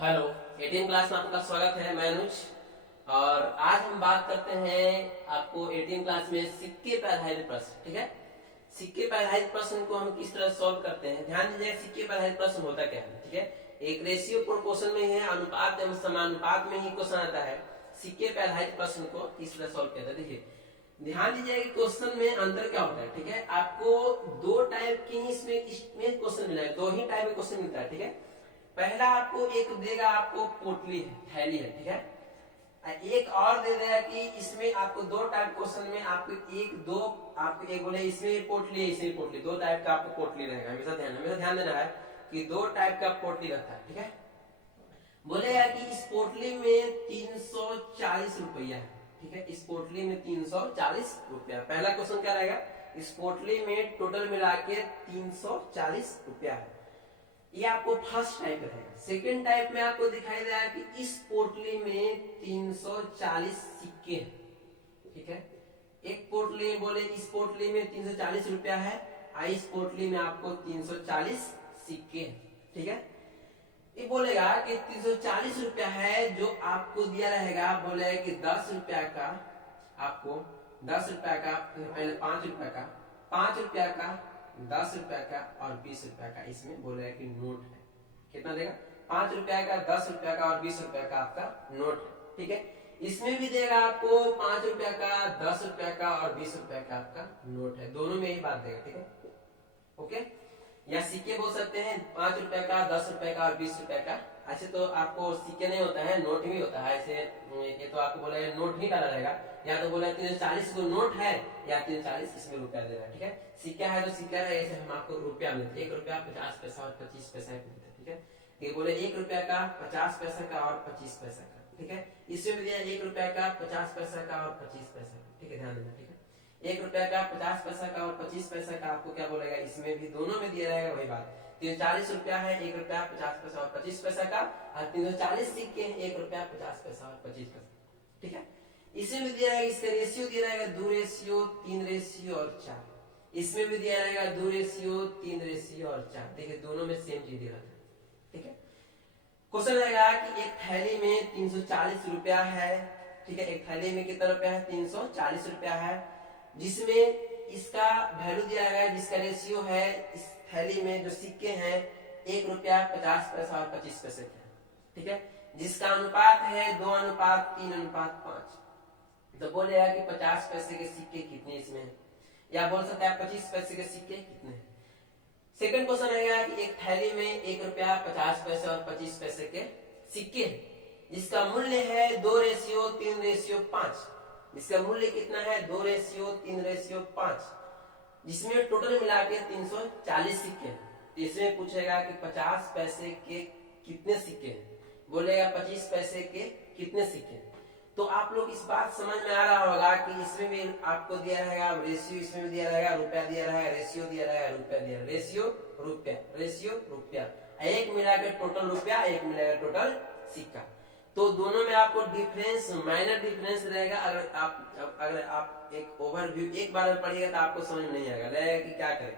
Hello, 18 class में आपका स्वागत है। मैं अनुज और आज हम बात करते हैं आपको 18 क्लास में सिक्के पर आधारित प्रश्न। ठीक है, सिक्के पर आधारित प्रश्न को हम किस तरह सॉल्व करते हैं, ध्यान दीजिए। सिक्के पर आधारित प्रश्न होता क्या है? ठीक है, एक रेशियो प्रोपोर्शन में है, अनुपात एवं समानुपात में ही क्वेश्चन आता है। सिक्के पर आधारित प्रश्न को किस तरह सॉल्व किया जाता है, देखिए ध्यान दीजिए कि क्वेश्चन में अंतर क्या होता है। ठीक है, आपको दो टाइप की इसमें क्वेश्चन मिला है, दो ही टाइप के क्वेश्चन मिलता है। ठीक है, पहला आपको एक देगा, आपको पोटली है, थैली है। ठीक है, एक और दे देगा कि इसमें आपको दो टाइप क्वेश्चन में आपको एक बोले इसमें पोटली है, इसमें पोटली, दो टाइप का आपको पोटली रहेगा। हमेशा ध्यान देना है कि दो टाइप का पोटली रहता है। ठीक है, बोलेगा कि इस पोटली में 340 रुपया है। ठीक है, इस पोटली में 340 रुपया। पहला क्वेश्चन क्या रहेगा, इस पोटली में टोटल मिला के 340 रुपया है। ये आपको फर्स्ट टाइप रहेगा। सेकेंड टाइप में आपको दिखाई देगा कि इस पोटली में 340 सिक्के हैं। ठीक है, एक पोटली बोले इस पोटली में 340 रुपया है, इस पोटली में आपको 340 सिक्के हैं। ठीक है, ये बोलेगा कि 340 रुपया है जो आपको दिया रहेगा, बोलेगा कि 10 रुपया का आपको 10 रुपया का, पहले 5 रुपया का, 5 रुपया का, 10 रुपया का और 20 रुपया का, इसमें बोलेगा कि नोट है। कितना देगा? 5 रुपया का, 10 रुपया का और 20 रुपया का आपका नोट है। ठीक है, इसमें भी देगा आपको 5 रुपया का, 10 रुपया का और 20 रुपया का आपका नोट है। दोनों में ही बात देगा। ठीक है, ओके, या सिक्के बोल सकते हैं, 5 रुपया का, 10 रुपया का और 20 रुपया का। ऐसे तो आपको सिक्के नहीं होता है, नोट ही होता है। ऐसे ये तो आपको बोला नोट ही डाला रहेगा, या तो बोला 340 को नोट है या 340 इसमें रुपया दे रहा है। ठीक है, सिक्का है तो सिक्का है, ऐसे हम आपको रुपया मिलते हैं, 1 रुपया 50 पैसा और 25 पैसा मिलता है। ठीक है, ये बोले 1 रुपया का, 50 पैसा का और 25 पैसा का। ठीक है, इसमें भी दिया 1 रुपया का, 50 पैसा का और 25 पैसा का। ठीक है, ध्यान देना। ठीक है, 1 रुपया का, 50 पैसा का और 25 पैसा का आपको क्या बोलेगा, इसमें भी दोनों में दिया रहेगा वही बात। 340 रुपया है, 1 रुपया 50 पैसा और 25 पैसा का, और 340 सिक्के हैं, 1 रुपया 50 पैसा और 25 पैसा। ठीक है, इसमें भी दिया रहेगा, इसका रेशियो दिया रहेगा 2 रेशियो 3 रेशियो और 4। इसमें भी दिया रहेगा 2 रेशियो 3 रेशियो और 4। देखिए दोनों में सेम चीज दिया रहता है। ठीक है, क्वेश्चन रहेगा कि एक थैली में 340 रुपया है। ठीक है, एक थैली में कितना रुपया है? 340 रुपया है, जिसमें इसका वैल्यू दिया गया है, जिसका रेशियो है इस थैली में जो सिक्के हैं 1 रुपया 50 पैसा और 25 पैसे के। ठीक है, जिसका अनुपात है 2:3:5। तो बोलेगा कि 50 पैसे के सिक्के कितने इसमें है, या बोल सकते हैं 25 पैसे के सिक्के कितने हैं। सेकंड क्वेश्चन रहेगा कि एक थैली में 1 रुपया 50 पैसे और 25 पैसे के सिक्के हैं, जिसका मूल्य है 2 रेशियो 3 रेशियो 5। इसका मूल्य कितना है? 2 रेशियो 3 रेशियो 5, जिसमें टोटल मिला के 340 सिक्के हैं। इसमें पूछेगा कि 50 पैसे के कितने सिक्के हैं, बोलेगा 25 पैसे के कितने सिक्के हैं। तो आप लोग इस बात समझ में आ रहा होगा कि इसमें भी आपको दिया रहेगा रेशियो, इसमें भी दिया रहेगा रुपया, दिया रहेगा रेशियो, दिया रहेगा रुपया, दिया रेशियो रुपया, रेशियो रुपया, एक मिला के टोटल रुपया, एक मिला के टोटल सिक्का। तो दोनों में आपको डिफरेंस, माइनर डिफरेंस रहेगा। अगर आप एक ओवरव्यू एक बार में पढ़िएगा तो आपको समझ में नहीं आएगा, लगेगा कि क्या करें।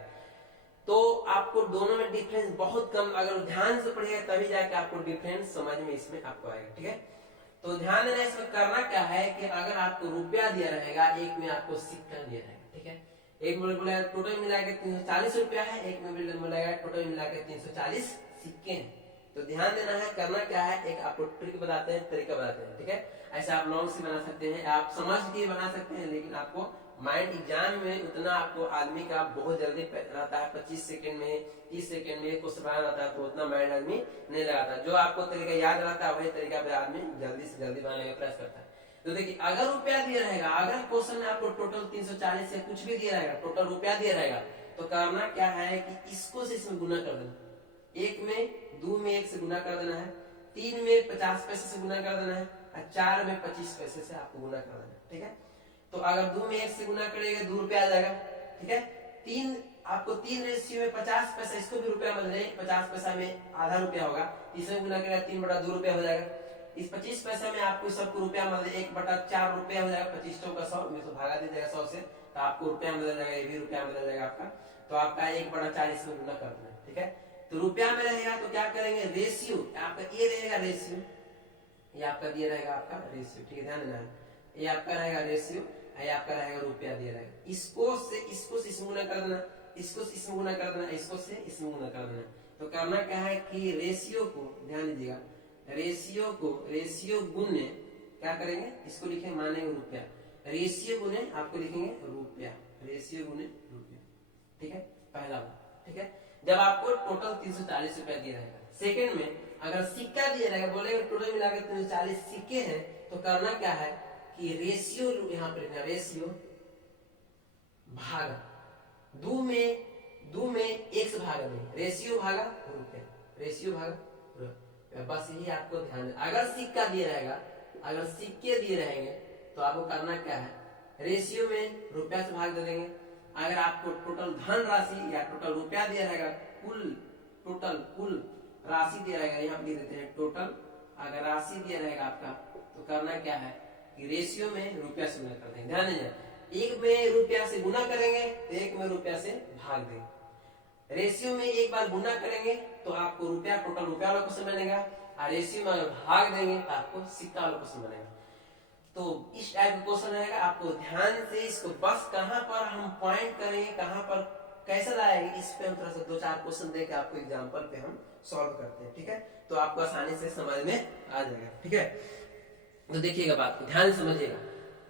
तो आपको दोनों में डिफरेंस बहुत कम, अगर ध्यान से पढ़िएगा तभी जाके आपको डिफरेंस समझ में इसमें आपको आएगा। ठीक है, तो ध्यान देना, इसमें करना क्या है कि अगर आपको रुपया दिया रहेगा, एक में आपको सिक्का दिया रहेगा। ठीक है, एक में बोला टोटल मिला के 340 रुपया है, एक में बोलेगा टोटल मिला के 340 सिक्के हैं। तो ध्यान देना है, करना क्या है, एक आपको ट्रिक बताते हैं, तरीका बताते हैं। ठीक है, ऐसा आप लॉन्ग से बना सकते हैं, आप समझ के बना सकते हैं, लेकिन आपको माइंड एग्जाम में उतना आपको आदमी का बहुत जल्दी रहता है, 25 सेकंड में 30 सेकंड में क्वेश्चन बनाना रहता है, तो उतना माइंड आदमी नहीं लगाता। जो आपको तरीका याद रहता है वही तरीका पे आदमी जल्दी से जल्दी बनाने का प्रयास करता है। तो देखिए, अगर रुपया दिया रहेगा, अगर क्वेश्चन में आपको टोटल 340 से कुछ भी दिया रहेगा, टोटल रुपया दिया रहेगा, तो करना क्या है कि इसको से इसमें गुना कर देना। 1 में 2 में 1 से गुना कर देना है, 3 में 50 पैसे से गुना कर देना है, और 4 में 25 पैसे से आपको गुना कर देना है। ठीक है, तो अगर 2 में 1 से गुना करेगा 2 रुपया आ जाएगा। ठीक है, 3 आपको 3 रेशियो में 50 पैसा, इसको भी रुपया बदल दें, 50 पैसा में आधा रुपया होगा, इसमें गुना करेगा 3/2 रुपया हो जाएगा। इस 25 पैसा में आपको सबको रुपया बदल 1/4 रुपया हो जाएगा, 25 का 100 में तो भागा दे जाएगा 100 से, तो आपको रुपया बदल जाएगा, ये भी रुपया बदल जाएगा आपका। तो आपका 1/4 इसमें गुना कर देना। ठीक है, तो रुपया में रहेगा तो क्या करेंगे, रेशियो आपका ये रहेगा रहेगा रेशियो, ये आपका दिया रहेगा आपका रेशियो, ठीक है, ध्यान देना है, ये आपका रहेगा रेशियो, ये आपका रहेगा रुपया दिया रहेगा। इसको से इसमें गुना कर देना, इसको से इसमें गुना कर देना, इसको से इसमें गुना कर देना। तो करना क्या है कि रेशियो को, ध्यान दीजिएगा, रेशियो गुने क्या करेंगे, इसको लिखेंगे मानेंगे रुपया, रेशियो गुने आपको लिखेंगे रुपया, रेशियो गुने रुपया, ठीक है, पहला बात, ठीक है। जब आपको टोटल 340 रुपया दिया रहेगा। सेकंड में अगर सिक्का दिया रहेगा, बोलेगा टोटल मिलाकर 340 सिक्के हैं, तो करना क्या है कि रेशियो यहाँ पर लिखना, रेशियो भागा दो में एक से भागा नहीं, रेशियो भागा रुपया, रेशियो भागा रुपया, बस यही आपको ध्यान है। अगर सिक्का दिया रहेगा, अगर सिक्के दिए रहेंगे तो आपको करना क्या है, रेशियो में रुपया से भाग दे देंगे। अगर आपको टोटल धन राशि या टोटल रुपया दिया रहेगा, कुल राशि दिया रहेगा, यहाँ पे लिख देते हैं टोटल, अगर राशि दिया रहेगा आपका, तो करना क्या है कि रेशियो में रुपया से गुना कर देंगे। ध्यान दीजिए, एक में रुपया से गुना करेंगे तो एक में रुपया से भाग देंगे। रेशियो में एक बार गुना करेंगे तो आपको रुपया, टोटल रुपया वाला क्वेश्चन बनेगा, और रेशियो में अगर भाग देंगे तो आपको सिक्का वाला क्वेश्चन बनेगा। तो इस टाइप का क्वेश्चन रहेगा, आपको ध्यान से इसको बस कहां पर हम पॉइंट करेंगे, कहां पर कैसे लाएंगे, इस पे हम थोड़ा सा 2-4 क्वेश्चन देके आपको एग्जांपल पे हम सॉल्व करते हैं, ठीक है। तो आपको आसानी से समझ में आ जाएगा, ठीक है। तो देखिएगा, बात को ध्यान समझिएगा।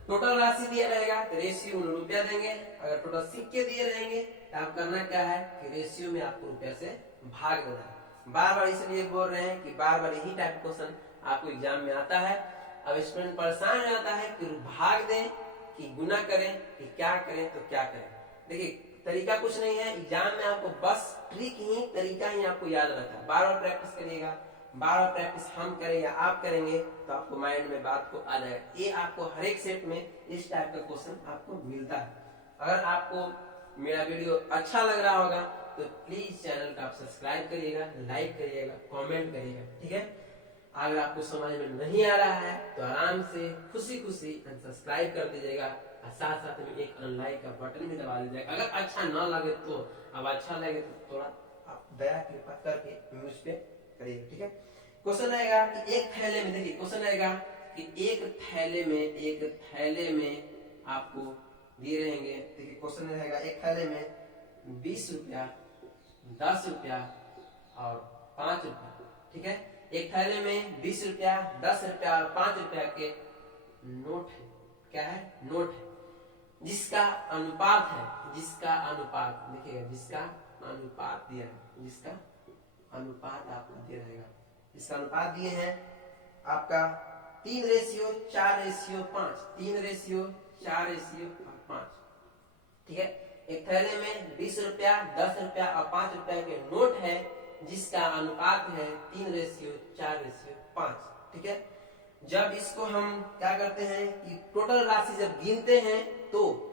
टोटल राशि दिया रहेगा तो रेशियो में रुपया देंगे, अगर टोटल सिक्के दिए रहेंगे तो आप करना क्या है कि रेशियो में आपको रुपया से भाग देना है। बार बार इसलिए बोल रहे हैं कि बार बार यही टाइप क्वेश्चन आपको एग्जाम में आता है। अब स्टूडेंट परेशान हो जाता है कि भाग दें कि गुना करें कि क्या करें, तो क्या करें। देखिए, तरीका कुछ नहीं है, एग्जाम में आपको बस ट्रिक ही, तरीका ही आपको याद रहता है। बार बार प्रैक्टिस करिएगा, बार बार प्रैक्टिस हम करें या आप करेंगे तो आपको माइंड में बात को आ जाएगा। ये आपको हर एक सेट में इस टाइप का क्वेश्चन आपको मिलता है। अगर आपको मेरा वीडियो अच्छा लग रहा होगा तो प्लीज चैनल को आप सब्सक्राइब करिएगा, लाइक करिएगा, कमेंट करिएगा, ठीक है। अगर आपको समझ में नहीं आ रहा है तो आराम से खुशी अनसब्सक्राइब कर दीजिएगा, और साथ साथ में एक अनलाइक का बटन भी दबा दीजिएगा। अगर अच्छा ना लगे तो, अब अच्छा लगे तो थोड़ा आप दया कृपा करके मुझ पे करिए, ठीक है। क्वेश्चन आएगा कि एक थैले में, देखिए क्वेश्चन आएगा कि एक थैले में आपको दिए रहेंगे, देखिए क्वेश्चन रहेगा एक थैले में 20 रुपया, 10 रुपया और 5 रुपया, ठीक है। एक थैले में 20 रुपया, 10 रुपया और 5 रुपया के नोट है, क्या है, नोट है, जिसका अनुपात है, देखिएगा, जिसका अनुपात दिया है, जिसका अनुपात आपको दिया रहेगा, जिसका अनुपात दिए हैं आपका 3:4:5, 3:4:5, ठीक है। एक थैले में 20 रुपया, 10 रुपया और 5 रुपया के नोट है, जिसका अनुपात है 3:4:5, ठीक है। जब इसको हम क्या करते हैं कि टोटल राशि जब गिनते हैं तो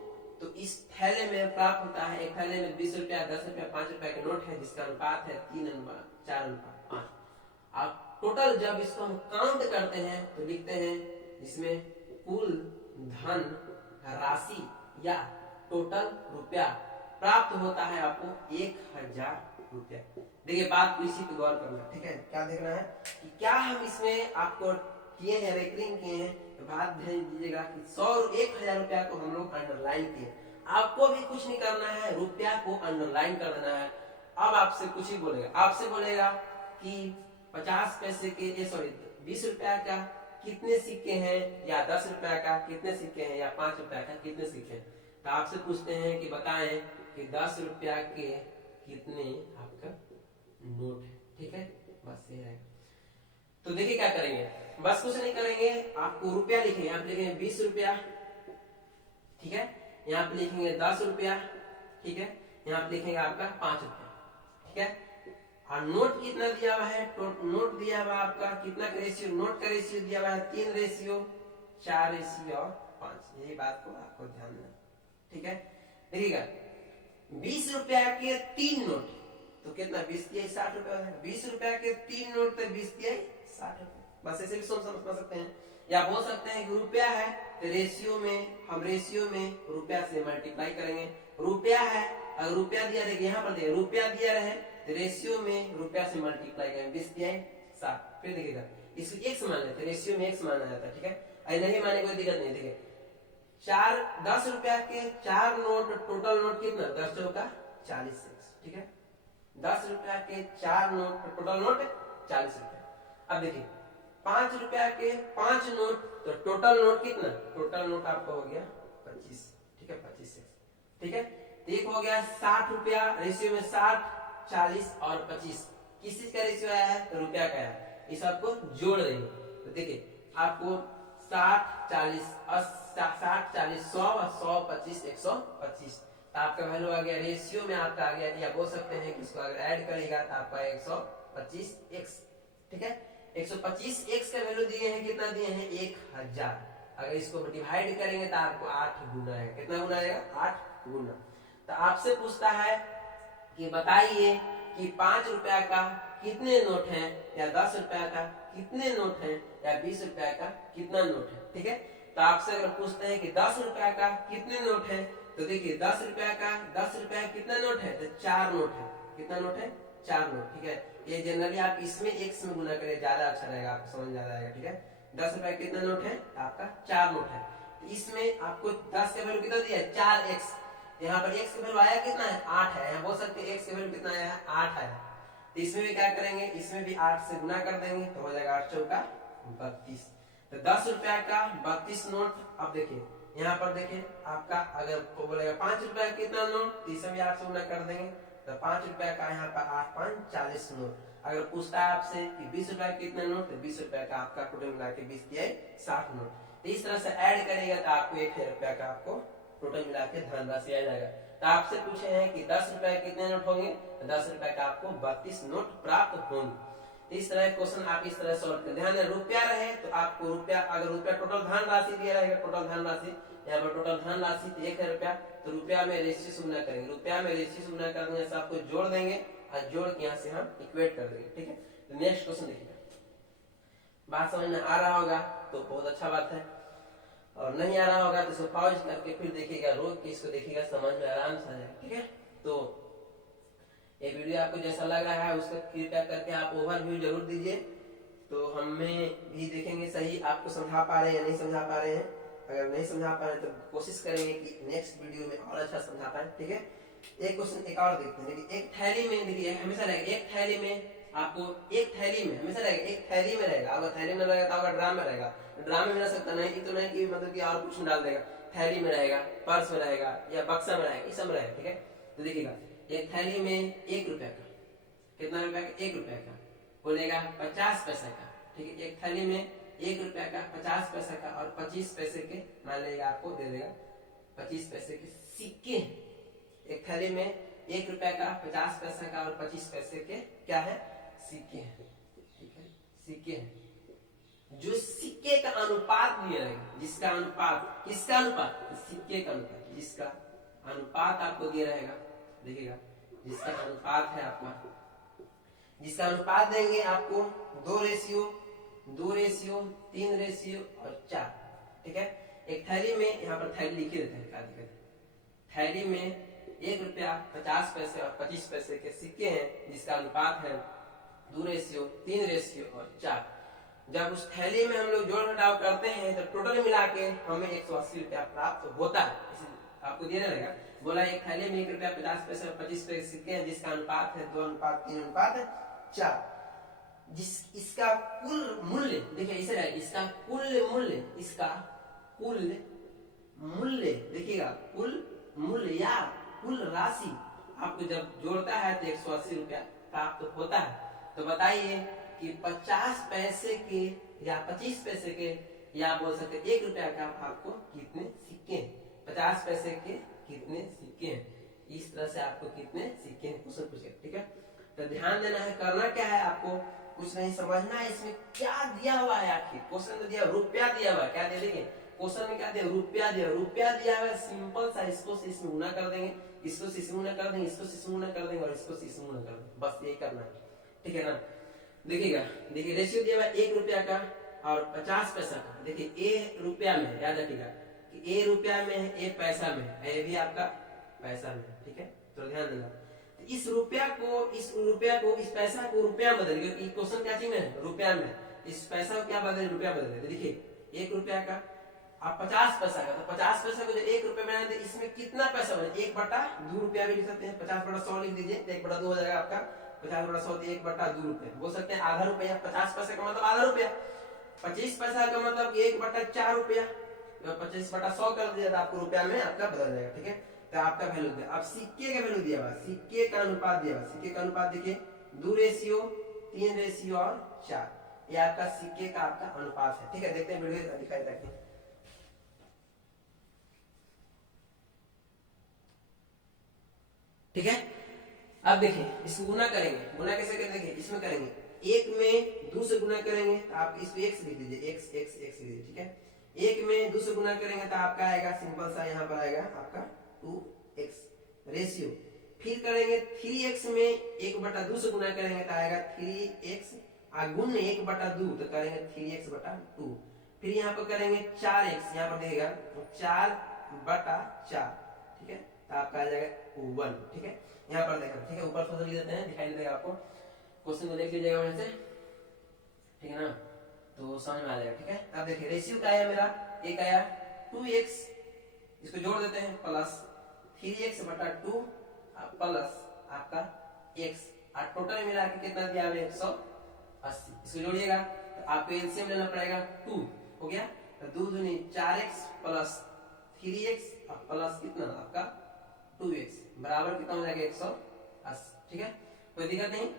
इस थैले में प्राप्त होता है, एक थैले में 20 रुपया, 10 रुपया, 5 रुपया के नोट है, जिसका अनुपात है 3:4:5। अब टोटल जब इसको हम काउंट करते हैं तो लिखते हैं इसमें कुल धन राशि या टोटल रुपया प्राप्त होता है आपको 1000 रुपया। देखिए, बात को इसी पे गौर करना, ठीक है। क्या देखना है कि क्या हम इसमें आपको किए हैं, रेकरिंग किए हैं, तो बात ध्यान दीजिएगा कि 1000 रुपया को हम लोग अंडरलाइन किए। आपको भी कुछ नहीं करना है, रुपया को अंडरलाइन कर देना है। अब आपसे कुछ ही बोलेगा, आपसे बोलेगा कि 50 पैसे के 20 रुपया का कितने सिक्के हैं, या 10 रुपया का कितने सिक्के हैं, या 5 रुपया का कितने सिक्के हैं। तो आपसे पूछते हैं कि बताएं कि 10 रुपया के कितने आपका नोट है, ठीक है। बस ये है। तो देखिए क्या करेंगे, बस कुछ नहीं करेंगे, आपको रुपया लिखेंगे, यहाँ पे लिखेंगे 20 रुपया, ठीक है। यहाँ पे लिखेंगे 10 रुपया, ठीक है। यहाँ पे लिखेंगे आपका 5 रुपया, ठीक है। और नोट कितना दिया हुआ है, नोट दिया हुआ आपका कितना का रेशियो, नोट का रेशियो दिया हुआ है 3:4:5। यही बात को आपको ध्यान देना, ठीक है। देखिएगा, 20 रुपया के 3 नोट तो कितना, 20 दिया 60 रुपया है। 20 रुपया के 3 नोट तो 20 दिया 60 रुपया। बस ऐसे भी समझ सकते हैं, या बोल सकते हैं कि रुपया है तो रेशियो में रुपया से मल्टीप्लाई करेंगे। रुपया है, अगर रुपया दिया, देखिए यहाँ पर देखिए रुपया दिया रहे तो रेशियो में रुपया से मल्टीप्लाई करेंगे, 20 दिया 7। फिर देखिएगा इसको x मान लेते, रेशियो में x माना जाता है, ठीक है। अरे नहीं माने कोई दिक्कत नहीं। देखिए 10 रुपया के 4 नोट, टोटल नोट कितना, 10 चौका 40, ठीक है। 10 रुपया के 4 नोट, टोटल नोट 40 रुपया। अब देखिए 5 रुपया के 5 नोट, तो टोटल नोट कितना, टोटल नोट आपका हो गया 25, ठीक है, 25, ठीक है। तो एक हो गया 60 रुपया, रेशियो में 60, 40 और 25। किस चीज का रेशियो आया है, तो रुपया का है। इस सबको जोड़ देंगे तो देखिए आपको 60, 40 और 60, 40, 100 और 100, 25, 125। तो आपका वैल्यू आ गया, रेशियो में आपका आ गया, या बोल सकते हैं कि इसको अगर ऐड करेगा तो आपका 125x, ठीक है। 125x का वैल्यू दिए हैं, कितना दिए हैं, 1000। अगर इसको डिवाइड करेंगे तो आपको 8 गुना है, कितना गुना आएगा, 8 गुना। तो आपसे पूछता है कि बताइए कि 5 रुपया का कितने नोट हैं, या 10 रुपया का कितने नोट हैं, या 20 रुपया का कितना नोट है, ठीक है। तो आपसे अगर पूछते हैं कि 10 रुपया का कितने नोट है, तो देखिए 10 रुपया का कितना नोट है, तो 4 नोट है। कितना नोट है, 4 नोट, ठीक है। ये जनरली आप इसमें x में गुना करें, ज्यादा अच्छा रहेगा, आपको समझ ज्यादा आएगा, ठीक है। 10 रुपया कितना नोट है, आपका 4 नोट है। तो इसमें आपको 10 का वैल्यू कितना दिया है, 4x। यहाँ पर x का वैल्यू आया कितना है, 8 है। यहाँ बोल सकते हैं x का वैल्यू कितना आया है, 8 आया। तो इसमें भी क्या करेंगे, इसमें भी 8 से गुना कर देंगे तो हो जाएगा 8 चौका 32। तो 10 रुपया का 32 नोट। अब देखिए यहाँ पर देखिए आपका अगर बोलेगा 5 रुपया कितना नोट, तो इसमें भी 8 से गुना कर देंगे तो 5 रुपया का यहाँ पर 8, 5, 40 नोट। अगर पूछता है आपसे कि 20 रुपया कितना नोट, तो 20 रुपया का आपका टोटल मिला के 20 दिया 60 नोट। तो इस तरह से ऐड करेगा तो आपको 1000 रुपया का आपको टोटल मिला के धनराशि आ जाएगा। तो आपसे पूछे हैं कि 10 रुपया कितने नोट होंगे, तो 10 रुपया का आपको 32 नोट प्राप्त होंगे। इस तरह क्वेश्चन आप इस तरह सॉल्व कर, ध्यान दें रुपया रहे तो आपको रुपया, अगर रुपया टोटल धन राशि दिया रहेगा, टोटल धन राशि, यहाँ पर टोटल धन राशि 1000 रुपया, तो रुपया में रेशियो से गुना करेंगे, रुपया में रेशियो से गुना करने से आपको जोड़ देंगे और जोड़ के यहाँ से हम इक्वेट कर देंगे, ठीक है। तो नेक्स्ट क्वेश्चन देखिएगा, बात समझ में आ रहा होगा तो बहुत अच्छा बात है, और नहीं आ रहा होगा तो इसको पॉज करके फिर देखिएगा, रोक के इसको देखिएगा, समझ में आराम से आ जाएगा, ठीक है। तो ये वीडियो आपको जैसा लग रहा है उसका कृपया करके आप ओवरव्यू जरूर दीजिए, तो हमें भी देखेंगे सही आपको समझा पा रहे हैं या नहीं समझा पा रहे हैं। अगर नहीं समझा पा रहे हैं तो कोशिश करेंगे कि नेक्स्ट वीडियो में और अच्छा समझा पाए, ठीक है। एक क्वेश्चन एक और देखते हैं। एक थैली में देखिए हमेशा रहेगा, एक थैली में आपको, एक थैली में हमेशा रहेगा, एक थैली में रहेगा। अगर थैली में रहेगा तो अगर ड्राम में रहेगा, ड्राम में रह सकता नहीं, तो नहीं कि मतलब कि और कुछ में डाल देगा, थैली में रहेगा, पर्स में रहेगा या बक्सा में रहेगा, इस सब में रहेगा, ठीक है। तो देखिएगा एक थैली में 1 रुपया का, कितना रुपया का, 1 रुपया का, बोलेगा 50 पैसा का, ठीक है। एक थैली में 1 रुपया का, 50 पैसा का और 25 पैसे के, मान लेगा आपको दे देगा 25 पैसे के सिक्के। एक थैली में 1 रुपया का, 50 पैसा का और 25 पैसे के क्या है, सिक्के हैं, ठीक है, सिक्के हैं। जो सिक्के का अनुपात दिया रहेगा, जिसका अनुपात, किसका अनुपात, सिक्के का अनुपात, जिसका अनुपात आपको दिया रहेगा, देखिएगा जिसका अनुपात है आपका, जिसका अनुपात देंगे आपको 2 रेशियो, 2 रेशियो, 3 रेशियो और 4, ठीक है। एक थैली में, यहाँ पर थैली लिखे देते हैं, क्या दिक्कत है, थैली में 1 रुपया, 50 पैसे और 25 पैसे के सिक्के हैं, जिसका अनुपात है 2 रेशियो, 3 रेशियो और 4। जब उस थैली में हम लोग जोड़ घटाव करते हैं तो टोटल मिला के हमें 180 रुपया प्राप्त होता है। आपको दिया रहेगा, बोला एक थैली में 1 रुपया, 50 पैसे और 25 पैसे सिक्के हैं, जिसका अनुपात है 2:3:4। इसका कुल मूल्य देखिए इसे रहेगा, इसका कुल मूल्य, इसका कुल मूल्य देखिएगा, कुल मूल्य या कुल राशि आपको जब जोड़ता है तो 180 रुपया प्राप्त होता है। तो बताइए कि 50 पैसे के या 25 पैसे के या बोल सकते 1 रुपया का आपको कितने सिक्के हैं, 50 पैसे के कितने सिक्के हैं, इस तरह से आपको कितने सिक्के हैं क्वेश्चन पूछे, ठीक है। तो ध्यान देना है, करना क्या है आपको, कुछ नहीं समझना है इसमें क्या दिया हुआ है। आखिर क्वेश्चन में दिया रुपया दिया हुआ है, क्या दे देंगे क्वेश्चन में, क्या दिया रुपया दिया, रुपया दिया हुआ है, सिंपल सा इसको से इसमें गुना कर देंगे, इसको से इसमें गुना कर देंगे, इसको से इसमें गुना कर देंगे और इसको से इसमें गुना कर देंगे, बस यही करना है, ठीक है ना। देखिएगा, देखिए रेशियो दिया हुआ है 1 रुपया का और 50 पैसा का। देखिए ए रुपया में, याद रखिएगा कि ए रुपया में है, ए पैसा में है, ये भी आपका पैसा में, ठीक है। तो ध्यान देना, तो इस रुपया को इस पैसा को रुपया में बदल, क्योंकि क्वेश्चन क्या चीज में रुपया में, इस पैसा को क्या बदले, रुपया बदल। देखिए 1 रुपया का आप 50 पैसा का, तो 50 पैसा को जो 1 रुपया में आए, इसमें कितना पैसा बने, 1/2 रुपया भी लिख सकते हैं। 50/100 लिख दीजिए तो 1/2 हो जाएगा आपका। 50/100 1/2 रुपया बोल सकते हैं, आधा रुपया। 50 पैसा का मतलब आधा रुपया। 25 पैसा का मतलब 1/4 रुपया। 25/100 कर दिया तो आपको रुपया में आपका बदल जाएगा। ठीक है, तो आपका वैल्यू दिया। अब सिक्के का वैल्यू दिया हुआ, सिक्के का अनुपात दिया हुआ। सिक्के का अनुपात देखिए 2:3, 3 और 4, ये आपका सिक्के का आपका अनुपात है। ठीक है, देखते हैं वीडियो दिखाई देते हैं। ठीक है, अब देखिए इसको गुना करेंगे। गुना कैसे करेंगे, देखिए इसमें करेंगे 1 में 2 से गुना करेंगे तो आप इसको x लिख दीजिए, x x x लिख दीजिए। ठीक है, 1 में 2 से गुना करेंगे तो आपका आएगा सिंपल सा, यहाँ पर आएगा आपका 2x रेशियो। फिर करेंगे 3x में 1/2 से गुना करेंगे तो आएगा 3x, गुण 1/2 तो करेंगे 3x/2। फिर यहाँ पर करेंगे 4x, यहाँ पर देगा 4/4। ठीक है, तो आपका आ जाएगा 1। ठीक है, यहाँ पर देखा। ठीक है, ऊपर से लिख देते हैं, दिखाई देगा आपको। क्वेश्चन को देख लीजिएगा वैसे, ठीक है ना, तो समझ में आ जाएगा। ठीक है, अब देखिए रेशियो क्या आया मेरा, एक आया 2x, इसको जोड़ देते हैं, प्लस 3x/2 प्लस आपका x, और टोटल मिला के कितना दिया है 180। इसको जोड़िएगा तो आपको एलसीएम लेना पड़ेगा, 2 हो गया तो 2 दूनी 4x प्लस 3x प्लस कितना आपका 2x बराबर कितना हो जाएगा 180। ठीक है, कोई दिक्कत नहीं।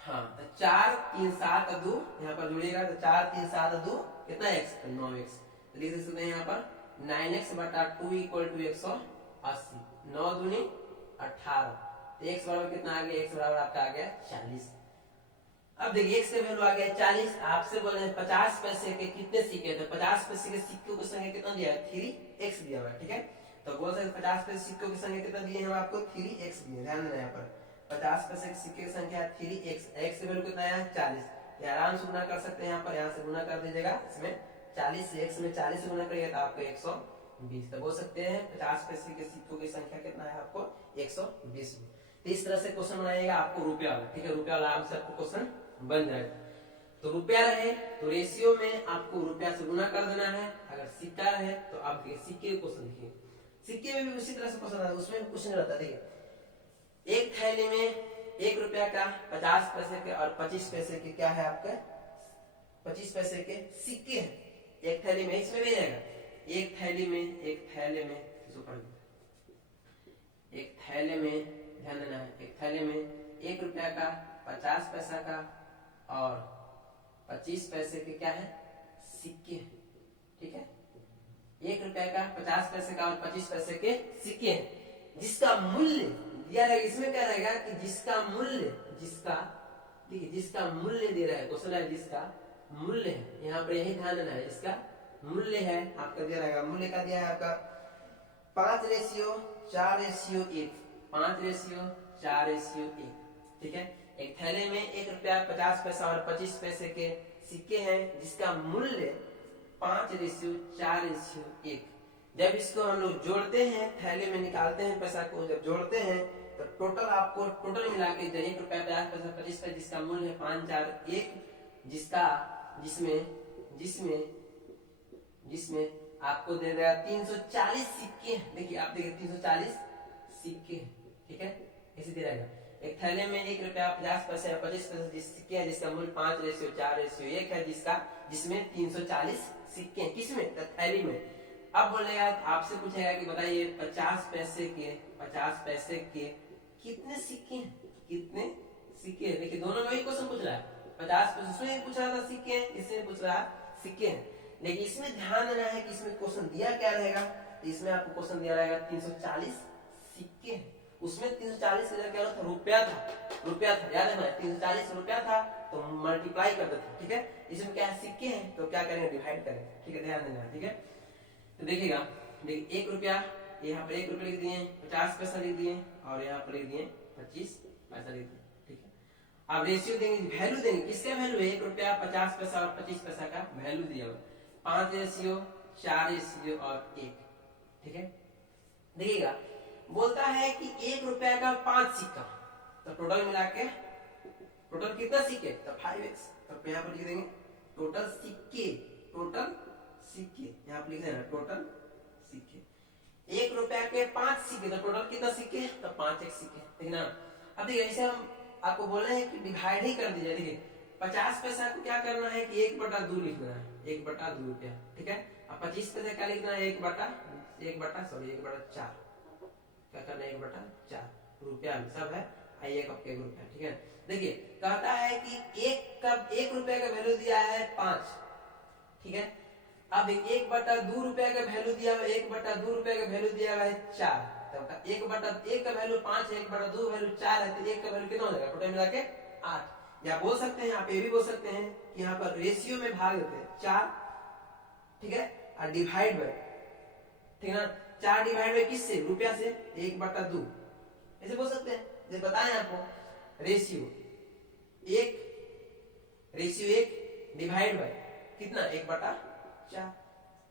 हाँ, तो 4 3 7 2 यहाँ पर जोड़िएगा तो 4 3 7 2 कितना x, तो 9x। तो लिख सकते हैं यहाँ पर 9x/2 = 180। 9 दूनी 18, तो x बराबर कितना आ गया, x बराबर आपका आ गया 40। अब देखिए x का वैल्यू आ गया 40। आपसे बोले 50 पैसे के कितने सिक्के, तो 50 पैसे के सिक्कों की संख्या कितना दिया है, 3x दिया हुआ है। ठीक है, तो बोल सकते 50 पैसे सिक्कों की संख्या कितना दिए हैं आपको, 3x दिए। ध्यान देना, यहाँ पर 50 पैसे के सिक्के की संख्या 3x, x की वैल्यू कितना है 40। ये आराम से गुना कर सकते हैं, यहाँ पर यहाँ से गुना कर दीजिएगा। इसमें 40 से x में 40 से गुना करिएगा तो आपको 120। तो बोल सकते हैं 50 पैसे के सिक्कों की संख्या कितना है आपको 120। तो इस तरह से क्वेश्चन बनाइएगा आपको रुपया वाला। ठीक है, रुपया वाला आराम से आपको क्वेश्चन बन जाएगा। तो रुपया रहे तो रेशियो में आपको रुपया से गुना कर देना है। अगर सिक्का रहे तो आप सिक्के को क्वेश्चन लिखिए। सिक्के में भी उसी तरह से क्वेश्चन आता है, उसमें कुछ नहीं रहता। देखिए एक थैली में 1 रुपया का 50 पैसे के और 25 पैसे के क्या है आपका 25 पैसे के सिक्के हैं एक थैली में। इसमें भी जाएगा एक थैली में ध्यान देना है, एक थैली में 1 रुपया का 50 पैसा का और 25 पैसे के क्या है सिक्के। ठीक है, 1 रुपया का 50 पैसे का और 25 पैसे के सिक्के हैं, जिसका मूल्य दिया रहेगा। इसमें क्या रहेगा कि जिसका मूल्य दे रहा है, क्वेश्चन है जिसका मूल्य है, यहाँ पर यही ध्यान देना है, जिसका मूल्य है आपका दिया रहेगा। मूल्य का दिया है आपका 5:4:1, 5:4:1। ठीक है, एक थैले में 1 रुपया 50 पैसा और 25 पैसे के सिक्के हैं, जिसका मूल्य 5:4:1। जब इसको हम लोग जोड़ते हैं, थैले में निकालते हैं पैसा को, जब जोड़ते हैं तो टोटल मिला के 1 रुपया 50 पैसा 25 पैसा, जिसका मूल्य है 541, जिसमें आपको दे देगा 340 सिक्के। देखिए आप देखिए 340 सिक्के। ठीक है, ऐसे दे रहेगा। एक थैले में 1 रुपया 50 पैसे और 25 पैसे जिस सिक्के हैं, जिसका मूल्य 5:4:1 है, जिसमें 340 सिक्के हैं। किसमें, थैली में। अब बोलेगा आपसे पूछेगा कि बताइए 50 पैसे के कितने सिक्के हैं, कितने सिक्के हैं। देखिए दोनों में ही क्वेश्चन पूछ रहा है, 50 पैसे उसमें पूछ रहा था सिक्के हैं, इसमें पूछ रहा सिक्के हैं। लेकिन इसमें ध्यान देना है कि इसमें क्वेश्चन दिया क्या रहेगा, तो इसमें आपको क्वेश्चन दिया रहेगा 340 सिक्के हैं। उसमें 340 क्या था, रुपया था, याद है ना, 340 रुपया था तो मल्टीप्लाई कर देते। ठीक है, इसमें क्या है सिक्के हैं तो क्या करेंगे, डिवाइड करेंगे। ठीक है, ध्यान देना है। ठीक है, तो देखिएगा 1 रुपया, यहाँ पर 1 रुपया लिख दिए, 50 पैसा लिख दिए और यहाँ पर लिख दिए 25 पैसा लिख दिए। ठीक है, अब रेशियो देंगे, वैल्यू देंगे। किसका वैल्यू है, 1 रुपया 50 पैसा और 25 पैसा का वैल्यू दिया हुआ 5:4:1। ठीक है, देखिएगा बोलता है कि 1 रुपया का 5 सिक्का, तो टोटल मिला के टोटल कितना सिक्के, तो 5x। तो यहाँ पर लिख देंगे टोटल सिक्के, टोटल सिक्के यहाँ पर लिख देना टोटल सिक्के। 1 रुपया के 5 सिक्के, तो टोटल कितना सिक्के, तो 5x सिक्के, ठीक ना। अब देखिए ऐसे हम आपको बोल रहे हैं कि डिवाइड ही कर दीजिए। देखिए 50 पैसा को क्या करना है कि 1/2 लिखना है, 1/2 रुपया, ठीक है। अब 25 पैसा क्या लिखना है, 1/4 क्या करना है, 1/4 रुपया में सब है, आइए कब के रुपया, ठीक है। देखिए कहता है कि 1 रुपया का वैल्यू दिया है 5, ठीक है। अब 1/2 रुपया का वैल्यू दिया है, 1/2 रुपया का वैल्यू दिया है 4, तब 1/1 का वैल्यू 5 है, 1/2 वैल्यू 4 है, तो 1 का वैल्यू कितना हो जाएगा, टोटल मिला के 8। या बोल सकते हैं आप ये भी बोल सकते हैं कि यहाँ पर रेशियो में भाग देते हैं 4, ठीक है, और डिवाइड बाय, ठीक है ना। 4 डिवाइड बाय किससे, रुपया से, 1/2 ऐसे बोल सकते हैं। जैसे बताएं आपको रेशियो 1 डिवाइड बाय कितना, 1/4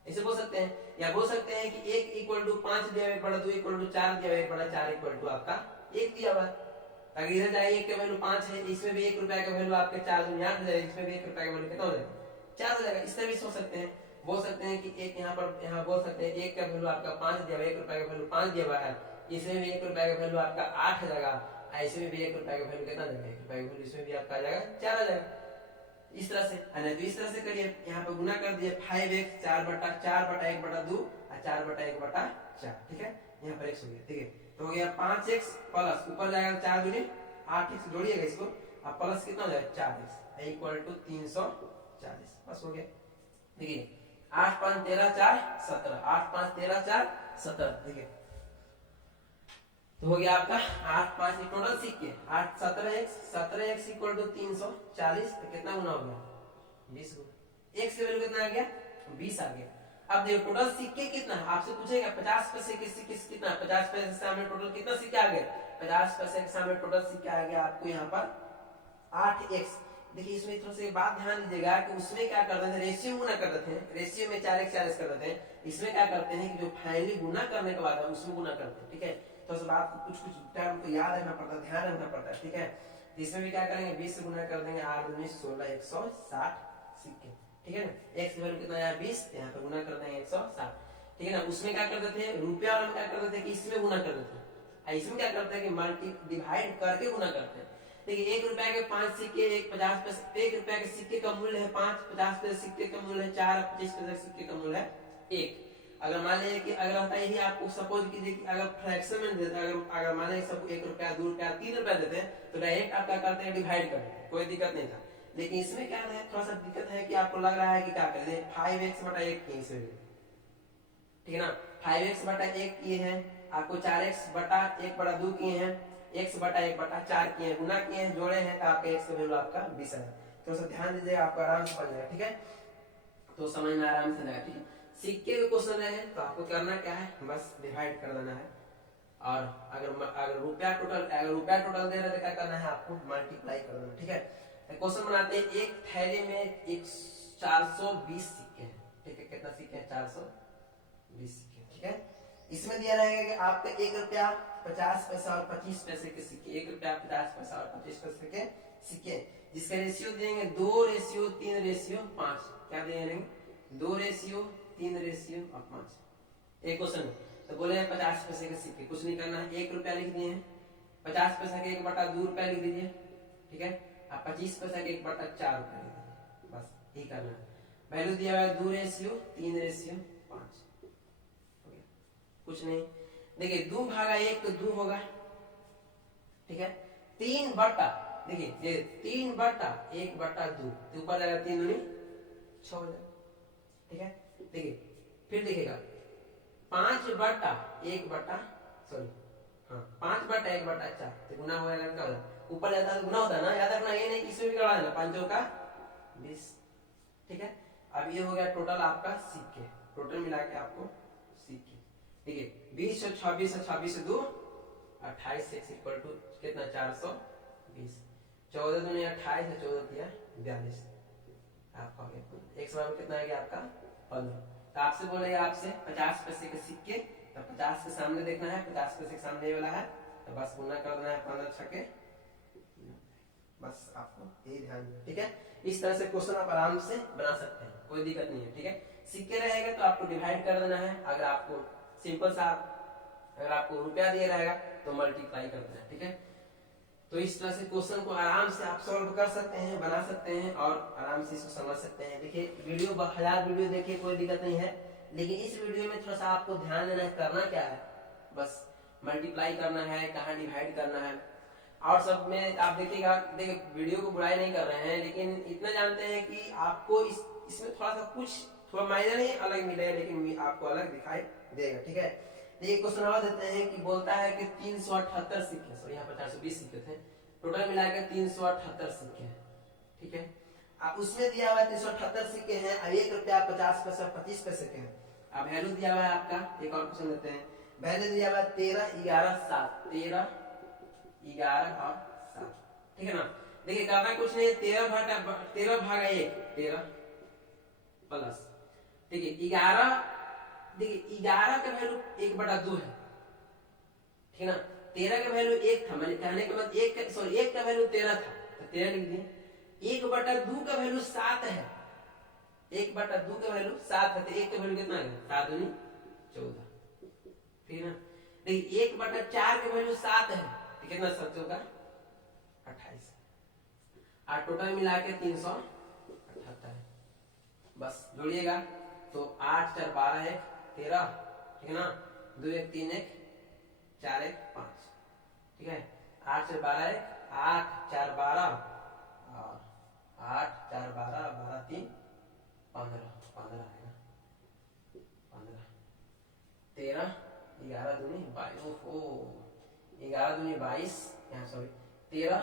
ऐसे बोल सकते हैं। या बोल सकते हैं कि 1 = 5 दिया, 1/2 = 4 दिया, 1/4 = आपका 1 दिया हुआ। अगर इधर जाइए 1 का वैल्यू 5 है, इसमें भी 1 रुपया का वैल्यू आपके 4 दूनी 8 हो जाएगा, इसमें भी 1 रुपया का वैल्यू कितना हो जाएगा, 4 हो जाएगा। इस तरह भी सोच सकते हैं। बोल सकते हैं कि एक यहाँ बोल सकते हैं 1 का वैल्यू आपका 5 दिया हुआ, 1 रुपया का वैल्यू 5 दिया हुआ है, इसमें भी 1 रुपया का वैल्यू आपका 8 हो जाएगा, ऐसे में भी 1 रुपया का वैल्यू कितना जाएगा, 1 रुपया का वैल्यू इसमें भी आपका आ जाएगा 4 आ जाएगा। इस तरह से, नहीं तो इस तरह से करिए, यहाँ पे गुना कर दिए 5x 4/1/2 और 4/1/4, ठीक है। यहाँ पर x हो गया, ठीक है। तो हो गया 5x प्लस ऊपर जाएगा 4 दूनी 8x, जोड़िएगा इसको, अब प्लस कितना हो जाएगा 4x = 340, बस हो गया। देखिए 8 5 13 4 17, 8 5 13 4 17, देखिए तो हो गया आपका 8 5 टोटल सिक्के 8 17x = 340, तो कितना गुना हो गया, 20 गुना। x की वैल्यू कितना आ गया, 20 आ गया। अब देखो टोटल सिक्के कितना है, आपसे पूछेगा 50 पैसे के सिक्के कितना, 50 पैसे के सामने टोटल कितना सिक्के आ गए, 50 पैसे के सामने टोटल सिक्के आ गया आपको यहाँ पर 8x। देखिए इसमें थोड़ा सा बात ध्यान दीजिएगा कि उसमें क्या करते थे, रेशियो गुना करते थे, रेशियो में 4x 4x कर देते हैं, इसमें क्या करते हैं कि जो फाइनली गुना करने के बाद है उसमें गुना करते हैं, ठीक है। तो उस बात को कुछ टर्म को याद रखना पड़ता है, ध्यान रखना पड़ता है, ठीक है। तो इसमें भी क्या करेंगे, 20 से गुना कर देंगे, 8 दूनी 16 160 सिक्के, ठीक है ना। x की वैल्यू कितना है 20, यहाँ पे गुना कर देंगे 160, ठीक है ना। उसमें क्या करते थे, रुपया वाला में क्या करते थे कि इसमें गुना कर देते हैं, इसमें क्या करते हैं कि मल्टी डिवाइड करके गुना करते हैं। देखिए 1 रुपया के 5 सिक्के, 1 रुपया के सिक्के का मूल्य है 5, 50 पैसे सिक्के का मूल्य है 4, 25 पैसे सिक्के का मूल्य है 1। अगर मान लीजिए कि अगर होता यही आपको सपोज कीजिए कि अगर फ्रैक्शन में देते हैं, अगर मान लीजिए सब 1 रुपया 2 रुपया 3 रुपया देते हैं, तो डायरेक्ट आप क्या करते हैं, डिवाइड करते हैं, कोई दिक्कत नहीं था। लेकिन इसमें क्या है, थोड़ा सा दिक्कत है कि आपको लग रहा है कि क्या करें, 5x/1 किए इसमें, ठीक है ना। 5x/1 किए हैं, आपको 4x/1/2 किए हैं, x/1/4 किए, गुना किए हैं, जोड़े हैं, तो आपका x का वैल्यू आपका 20 है। तो सब ध्यान दीजिएगा, आपको आराम से बन जाएगा, ठीक है। तो समझ में आराम से आएगा, ठीक है। सिक्के के क्वेश्चन रहे तो आपको करना क्या है, बस डिवाइड कर देना है। और अगर रुपया टोटल दे रहे तो क्या करना है, आपको मल्टीप्लाई कर देना, ठीक है। क्वेश्चन बनाते हैं, एक थैले में 420 सिक्के हैं, ठीक है। कितना सिक्के हैं, 420 सिक्के, ठीक है। इसमें दिया रहेगा कि आपका 1 रुपया 50 पैसा और 25 पैसे के सिक्के, 1 रुपया 50 पैसा और 25 पैसे के सिक्के, जिसका रेशियो देंगे 2:3:5, क्या देंगे, 2:3:5। एक क्वेश्चन तो बोले 50 पैसे के सिक्के, कुछ नहीं करना है, 1 रुपया लिख दिए हैं, 50 पैसा के 1/2 रुपया लिख दीजिए, ठीक है। आप 25 पैसा के 1/4 रुपया लिख दीजिए, बस यही करना है। वैल्यू दिया हुआ है 2:3:5, कुछ नहीं। देखिए 2/1 तो 2 होगा, ठीक है। 3/, देखिए ये 3/1/2, तो ऊपर जाएगा 3 दूनी 6 हो जाएगा, ठीक है। देखिए फिर देखिएगा 5/1/4, तो गुना हो जाएगा, क्या होगा, ऊपर जाता है गुना होता है ना, याद रखना, ये नहीं इसमें भी गड़ा है ना, 5 का 20, ठीक है। अब ये हो गया टोटल आपका सिक्के, टोटल मिला के आपको सिक्के, ठीक है। 20 और 26 और 26 से 2 28 = कितना, 420, 14 दूनी 28 और 14 दिया 42, आपका x बराबर कितना आ गया आपका 15। तो आपसे बोलेगा आपसे 50 पैसे के सिक्के, तो तो 50 के सामने देखना है, 50 के सामने ये वाला है, तो बस गुना कर देना है 15 छके, बस आपको यही ध्यान देना, ठीक है। इस तरह से क्वेश्चन आप आराम से बना सकते हैं, कोई दिक्कत नहीं है, ठीक है। सिक्के रहेगा तो आपको डिवाइड कर देना है, अगर आपको सिंपल सा अगर आपको रुपया दिया रहेगा तो मल्टीप्लाई कर देना है, ठीक है। तो इस तरह से क्वेश्चन को आराम से आप सॉल्व कर सकते हैं, बना सकते हैं और आराम से इसको समझ सकते हैं। देखिए वीडियो 1000 वीडियो देखिए, कोई दिक्कत नहीं है, लेकिन इस वीडियो में थोड़ा सा आपको ध्यान देना है, करना क्या है, बस मल्टीप्लाई करना है, कहाँ डिवाइड करना है, और सब में आप देखिएगा। देखिए वीडियो को बुराई नहीं कर रहे हैं, लेकिन इतना जानते हैं कि आपको इसमें थोड़ा सा कुछ थोड़ा मायने नहीं अलग मिलेगा, लेकिन आपको अलग दिखाई देगा, ठीक है। देखिए क्वेश्चन और देते हैं कि बोलता है कि 378 सिक्के, सॉरी यहाँ पर 420 सिक्के थे, टोटल मिलाकर 378 सिक्के हैं, ठीक है। अब उसमें दिया हुआ 378 सिक्के हैं, अब 1 रुपया 50 पैसा 25 पैसे के हैं। अब वैल्यू दिया हुआ है आपका, एक और क्वेश्चन देते हैं, वैल्यू दिया हुआ है 13, 11, 7, 13, 11 और 7, ठीक है ना। देखिए करना कुछ नहीं है, 13 भागा 1 13 प्लस, ठीक है 11, देखिए 11 का वैल्यू 1/2 है, ठीक है ना। 13 का वैल्यू 1 था, मैंने कहने के बाद 1 का वैल्यू 13 था, तो 13 लिख दिए। 1/2 का वैल्यू 7 है, 1/2 का वैल्यू 7 है, तो 1 का वैल्यू कितना है, 7 दूनी 14, ठीक है ना। देखिए 1/4 का वैल्यू 7 है, तो कितना 7 14 28, और टोटल मिला के 378 है। बस जोड़िएगा तो 8 4 12 1 13, ठीक है ना, 2 1 3 1 4 1 5, ठीक है। 8 4 12 1 8 4 12 और 8 4 12 12 3 15 15 आएगा, 15 13 11 दूनी 22, ओहो 11 दूनी 22, यहाँ सॉरी 13,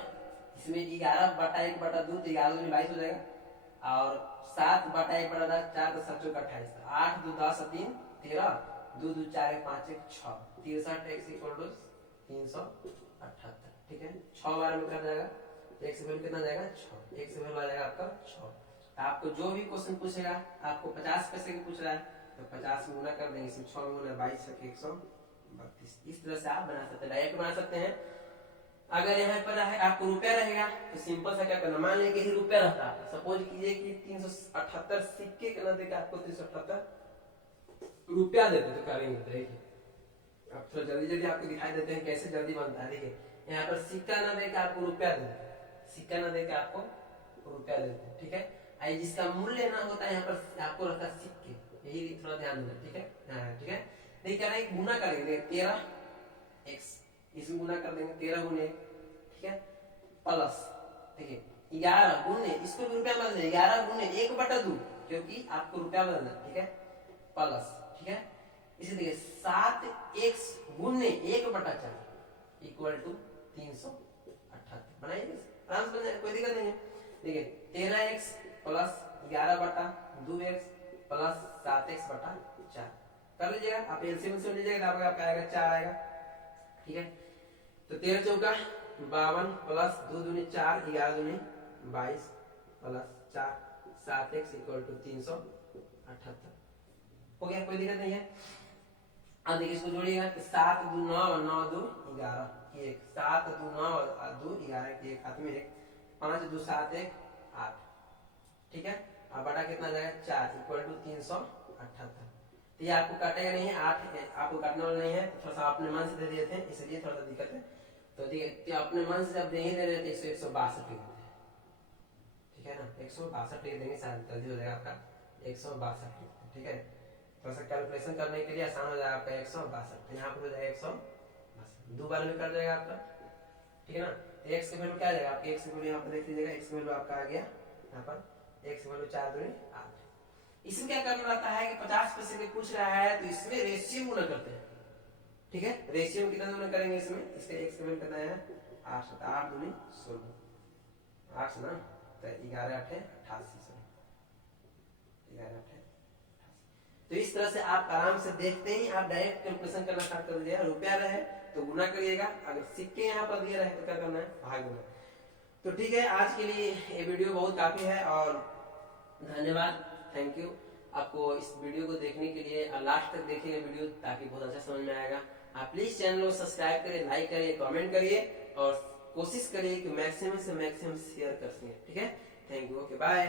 इसमें 11/1/2 तो 11 दूनी 22 हो जाएगा, और 7/1/4 4 7 चौका 28, 8 2 10 3 13, 2 2 4 1 5 1 6, 63 x = 378, ठीक है। 6 बार में कर जाएगा, x वैल्यू कितना जाएगा 6, x वैल्यू आ जाएगा आपका 6। आपको जो भी क्वेश्चन पूछेगा, आपको 50 पैसे की पूछ रहा है तो 50 में गुना कर देंगे, इसमें 6 में गुना 22 132, इस तरह से आप बना सकते हैं, डायरेक्ट बना सकते हैं। अगर यहाँ पर आपको रुपया रहेगा तो सिंपल सा क्या करना, मान लीजिए कि रुपया रहता है, सपोज कीजिए कि 378 सिक्के के ना देकर आपको 378 रुपया देते तो करेंगे, देखिए अब थोड़ा जल्दी जल्दी आपको दिखाई देते हैं कैसे जल्दी बनता है। देखिए यहाँ पर सिक्का ना देकर आपको रुपया देते, सिक्का ना देकर आपको रुपया देते, ठीक है। आई जिसका मूल्य ना होता है यहाँ पर आपको रहता है सिक्के, यही थोड़ा ध्यान देना, ठीक है, ठीक है। देखिए क्या है, गुना करेंगे 13x, इसमें गुना कर देंगे 13 गुने, ठीक है, प्लस देखिए 11 गुने, इसको भी रुपया बदल देंगे 11 गुने 1/2, क्योंकि आपको रुपया बदलना, ठीक है, प्लस, ठीक है। इसे देखिए 7x गुने 1/4 = 378, बनाइए आराम से, कोई दिक्कत नहीं है। देखिए 13x plus 11/2x plus 7x/4 कर लीजिएगा, आप एलसीएम से लीजिएगा तो आपका आएगा 4 आएगा, ठीक है। तो 13 चौका 52 प्लस 2 दूनी 4 11 दूनी 22 प्लस 4 7x = 378 हो गया, कोई दिक्कत नहीं है। अब देखिए इसको जोड़िएगा तो 7 2 9 9 2 11 1, 7 2 9 2 11 1 हाथ में 1, 5 2 7 1 8, ठीक है। अब बटा कितना जाएगा 4 = 378, तो ये आपको काटेगा नहीं है, 8 आपको काटने वाला नहीं है, तो थोड़ा सा अपने मन से दे दिए थे इसलिए थोड़ा सा दिक्कत है। तो देखिए अपने मन से जब नहीं दे रहे थे 162 लिख देते हैं, ठीक है ना, 162 लिख देंगे, शायद जल्दी हो जाएगा आपका 162, ठीक है। थोड़ा सा कैलकुलेशन करने के लिए आसान हो जाएगा आपका 162, तो यहाँ पर हो जाएगा 162, 2 बार में कट जाएगा आपका, ठीक है ना। तो x की वैल्यू क्या आ जाएगा, आपके x की वैल्यू यहाँ पर देख लीजिएगा, x की वैल्यू आपका आ गया यहाँ पर, x की वैल्यू 4 दूनी 8। इसमें क्या करना रहता है कि 50 पैसे के पूछ रहा है तो इसमें रेशियो गुना करते हैं, ठीक है। रेशियो कितना गुना करेंगे इसमें, इसके x की वैल्यू कितना है 8, 8 दूनी 16, 8 ना, तो 11 8 88, 11 8 88। तो इस तरह से आप आराम से देखते ही आप डायरेक्ट कैलकुलेशन करना स्टार्ट कर दीजिएगा। रुपया रहे तो गुना करिएगा, अगर सिक्के यहाँ पर दिए रहे तो क्या करना है, भाग देना। तो ठीक है, आज के लिए ये वीडियो बहुत काफी है और धन्यवाद, थैंक यू। आपको इस वीडियो को देखने के लिए लास्ट तक देखिएगा वीडियो, ताकि बहुत अच्छा समझ में आएगा। आप प्लीज चैनल को सब्सक्राइब करिए, लाइक करिए, कमेंट करिए और कोशिश करिए कि मैक्सिमम से मैक्सिमम शेयर कर सकें। ठीक है, थैंक यू, ओके बाय।